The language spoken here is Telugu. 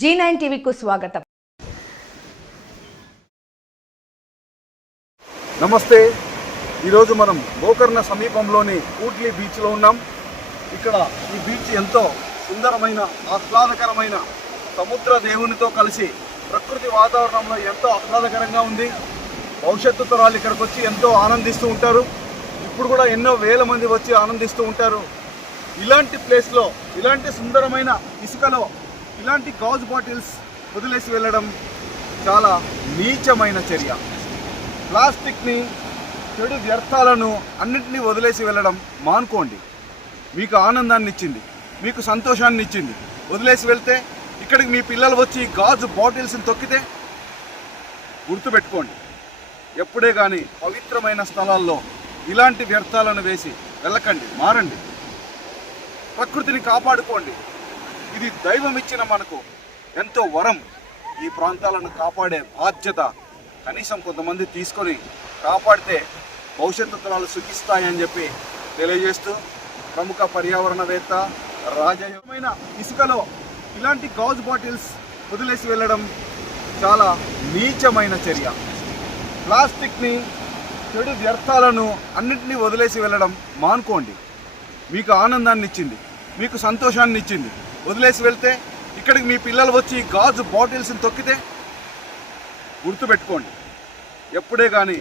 G9 టీవీకు స్వాగతం. నమస్తే. ఈరోజు మనం గోకర్ణ సమీపంలోని కూట్లి బీచ్లో ఉన్నాం. ఇక్కడ ఈ బీచ్ ఎంతో సుందరమైన ఆహ్లాదకరమైన సముద్ర దేవునితో కలిసి ప్రకృతి వాతావరణంలో ఎంతో ఆహ్లాదకరంగా ఉంది. భవిష్యత్తు తరాలు ఇక్కడికి వచ్చి ఎంతో ఆనందిస్తూ ఉంటారు. ఇప్పుడు కూడా ఎన్నో వేల మంది వచ్చి ఆనందిస్తూ ఉంటారు. ఇలాంటి ప్లేస్లో ఇలాంటి సుందరమైన ఇసుకలో ఇలాంటి గాజు బాటిల్స్ వదిలేసి వెళ్ళడం చాలా నీచమైన చర్య. ప్లాస్టిక్ని, చెడు వ్యర్థాలను అన్నింటినీ వదిలేసి వెళ్ళడం మానుకోండి. మీకు ఆనందాన్ని ఇచ్చింది, మీకు సంతోషాన్ని ఇచ్చింది. వదిలేసి వెళ్తే ఇక్కడికి మీ పిల్లలు వచ్చి గాజు బాటిల్స్ని తొక్కితే గుర్తుపెట్టుకోండి. ఎప్పుడే కానీ పవిత్రమైన స్థలాల్లో ఇలాంటి వ్యర్థాలను వేసి వెళ్ళకండి. మారండి. ప్రకృతిని కాపాడుకోండి. ఇది దైవం ఇచ్చిన మనకు ఎంతో వరం. ఈ ప్రాంతాలను కాపాడే బాధ్యత కనీసం కొంతమంది తీసుకొని కాపాడితే భవిష్యత్తు తరాలు సుఖిస్తాయని చెప్పి తెలియజేస్తూ, ప్రముఖ పర్యావరణవేత్త రాజయోగమైన ఇసుకలో ఇలాంటి గాజు బాటిల్స్ వదిలేసి వెళ్ళడం చాలా నీచమైన చర్య. ప్లాస్టిక్ని, చెడు వ్యర్థాలను అన్నింటినీ వదిలేసి వెళ్ళడం మానుకోండి. మీకు ఆనందాన్ని ఇచ్చింది, మీకు సంతోషాన్ని ఇచ్చింది. వదిలేసి వెళ్తే ఇక్కడికి మీ పిల్లలు వచ్చి గాజు బాటిల్స్ని తొక్కితే గుర్తుపెట్టుకోండి. ఎప్పుడే కానీ